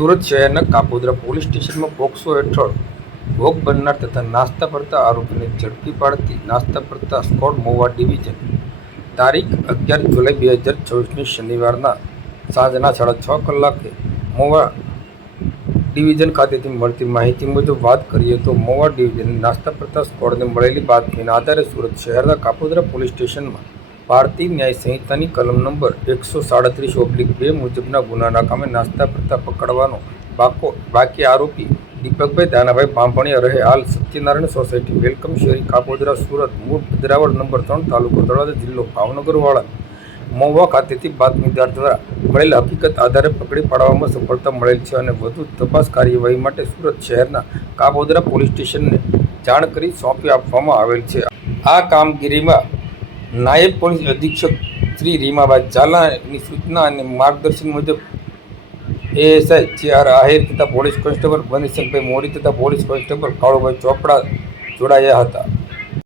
સુરત શહેરના કાપોદ્રા પોલીસ સ્ટેશનમાં પોક્સો હેઠળ ભોગ બનનાર તથા નાસ્તા પડતા આરોપીને ઝડપી પાડતી નાસ્તા પડતા સ્કોડ મહુવા ડિવિઝન તારીખ 11 જુલાઈ 2024ની શનિવારના સાંજના 6:30 કલાકે મહુવા ડિવિઝન ખાતેથી મળતી માહિતી મુજબ વાત કરીએ તો મહુવા ડિવિઝન નાસ્તા પડતા સ્કોડને મળેલી બાતમીના આધારે સુરત શહેરના કાપોદ્રા પોલીસ સ્ટેશનમાં ભારતીય ન્યાય સંહિતાની કલમ નંબર 137/2 મુજબના ગુનાના કામે નાસ્તા પડતા પકડવાનો બાકી આરોપી દીપકભાઈ દાનાભાઈ બાંભણિયા રહે હાલ સત્યનારાયણ સોસાયટી વેલકમ શેરી કાપોદ્રા સુરત મૂળ ભદ્રાવળ નંબર 3 તાલુકો તળાજા જિલ્લો ભાવનગરવાળા મહુવા ખાતેથી બાતમીદાર દ્વારા મળેલ હકીકત આધારે પકડી પાડવામાં સફળતા મળેલ છે અને વધુ તપાસ કાર્યવાહી માટે સુરત શહેરના કાપોદ્રા પોલીસ સ્ટેશનને જાણ કરી સોંપી આપવામાં આવેલ છે। આ કામગીરીમાં નાયબ પોલીસ અધિક્ષક શ્રી રીમાબાઈ ઝાલાની સૂચના અને માર્ગદર્શન મુજબ એએસઆઈ જે.આર. આહિર તથા પોલીસ કોન્સ્ટેબલ બનીશંકભાઈ મોરી તથા પોલીસ કોન્સ્ટેબલ કાળુભાઈ ચોપડા જોડાયા હતા।